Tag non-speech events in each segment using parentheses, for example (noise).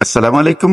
আসসালামু আলাইকুম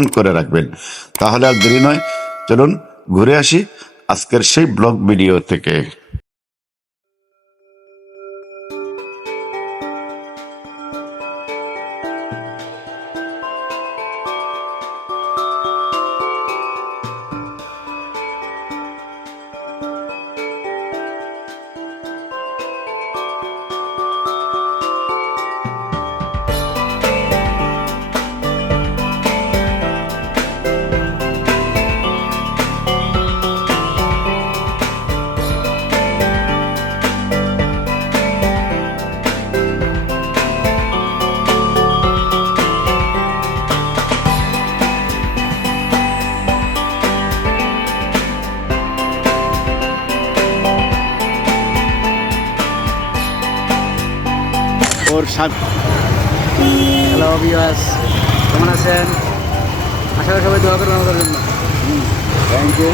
অন করে রাখবেন। তাহলে আর দেরি নয়। চলুন ঘুরে আসি আজকের সেই ব্লগ ভিডিও থেকে। হ্যালো বিয়াস কেমন আছেন? আশা করি সবাই দোয়া করবেন আমাদের জন্য। থ্যাংক ইউ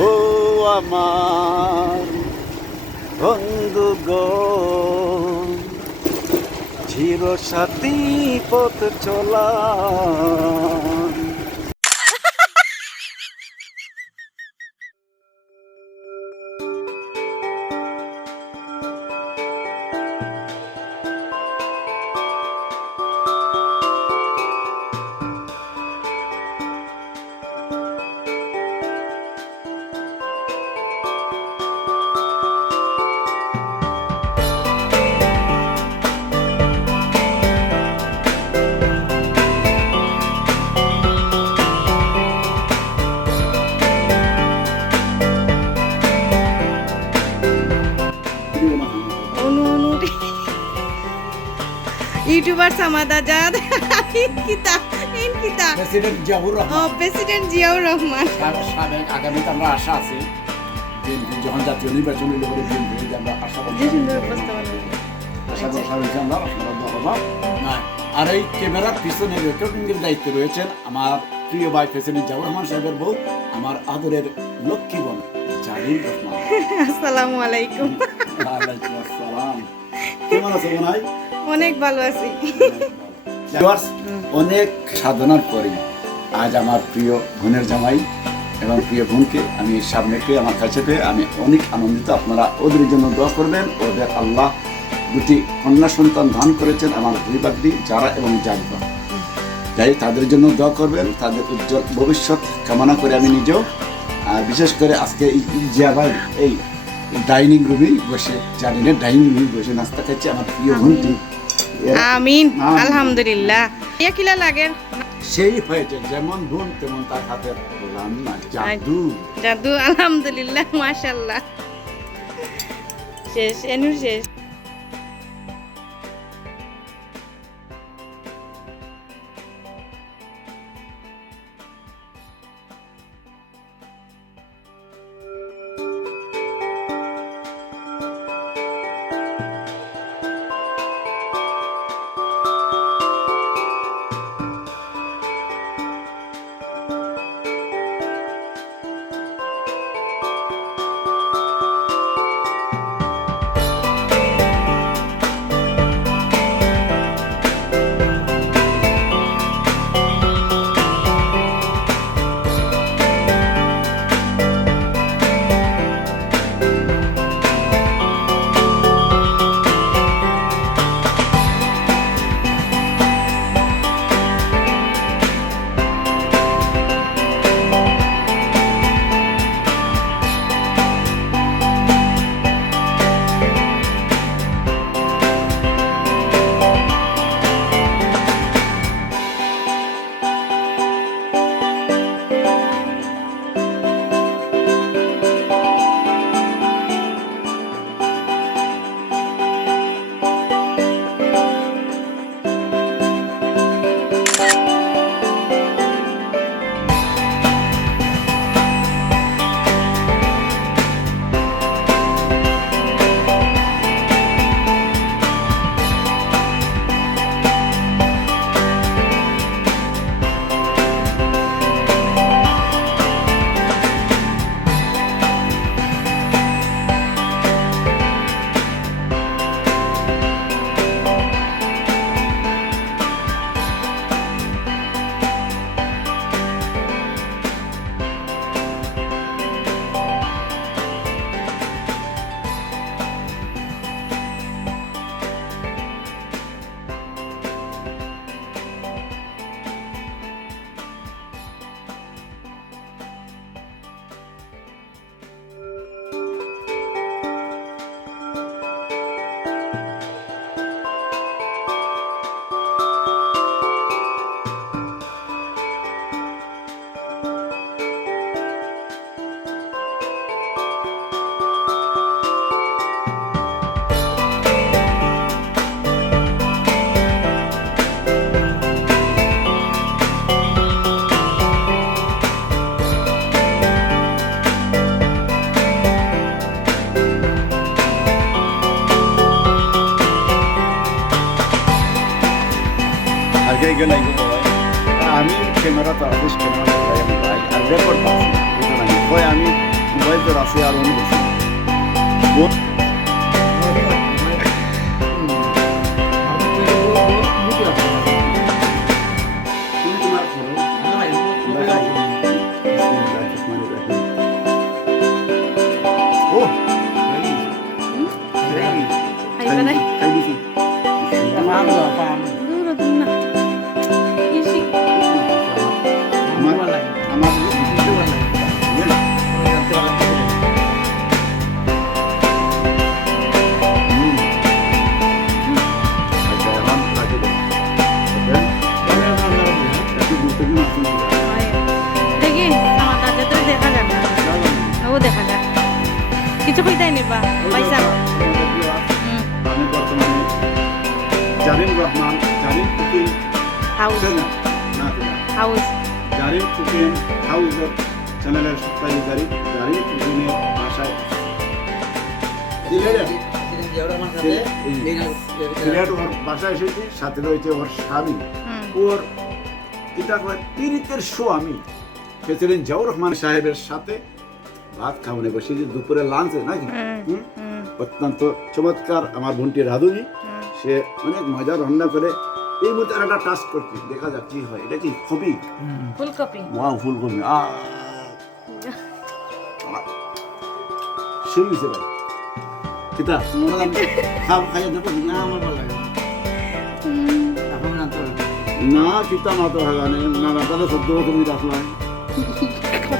ও আমার বন্ধু গো চির সাথী পথ চলা। ইউটিউবার সামাদ আজাদ কিতা ইন কিতা প্রেসিডেন্ট জিয়াউর রহমান। প্রেসিডেন্ট জিয়াউর রহমান। সাবেক আগামীতে আমরা আশা আছি যখন জাতীয় নির্বাচন হইলে পরে বিএনপি আমরা আশা করছি আশা করি সবাইকে আমরা আপনারা দোয়া না, আর এই ক্যামেরার পিছনে রেকর্ডিং এর দায়িত্বে রয়েছেন আমার প্রিয় ভাই প্রেসিডেন্ট জিয়াউর রহমান সাহেবের বউ আমার আদরের লক্ষ্মী বোন জাহির রহমান। (laughs) আসসালামু আলাইকুম। ওয়ালাইকুম আসসালাম। কেমন আছো? অনেক ভালো আছি। অনেক সাধনার পরে আজ আমার প্রিয় বোনের জামাই এবং প্রিয় বোনকে আমি সামনে পেয়ে আমার কাছে পেয়ে আমি অনেক আনন্দিত। আপনারা ওদের জন্য দোয়া করবেন। ওদের আল্লাহ দুটি কন্যা সন্তান দান করেছেন আমার দুই বাগদি যারা এবং জানবা যাই তাদের জন্য দোয়া করবেন। তাদের উজ্জ্বল ভবিষ্যৎ কামনা করে আমি নিজেও আর বিশেষ করে আজকে এই যে আবার এই ডাইনিং রুমেই বসে জানি না ডাইনিং রুমে বসে নাস্তা খাচ্ছি আমার প্রিয় ঘন্টি আমিন আমিন। আলহামদুলিল্লাহ। ইয়া কিলা লাগে? সেই হয়েছে যেমন ধুন তেমন তার হাতের রান্না জাদু। জাদু আলহামদুলিল্লাহ মাশাআল্লাহ। শেষ এনু শেষ। দিকে লাগবে ভাই আমি ক্যামেরা তো আছিস ক্যামেরা ভাই আমি ভাই কিছু কইতাই নিবা পয়সা হুম আমি বর্তমানে Zarim Rahman Zarim cooking house house Zarim cooking হাউসের চ্যানেলের সত্যাধিকারী জারিম কুকিংয়ের ভাষায় সিলেট ওর বাসায় এসেছি সাথে রয়েছে ওর স্বামী। ওর কয় পীড়িতের স্বামী প্রেসিডেন্ট জিয়াউর রহমান সাহেবের সাথে ভাত খাওয়ানে যে দুপুরে লাঞ্চে নাকি? হুম হুম? হুম অত্যন্ত চমৎকার আমার বোনটি রাধুনি সে অনেক মজা রান্না করে। এই মধ্যে আর একটা টাস্ক করছি। দেখা যাক কি হয়। এটা কি খুবই ফুলকপি। ওয়াও ফুলকপি। আ সেই হয়েছে ভাই। কিতা? খাও খাইয়া দেখো না আমার ভালো লাগে না। কিতা না তো হাগানে না। না তাহলে সদ্য তুমি রাখলাম (laughs)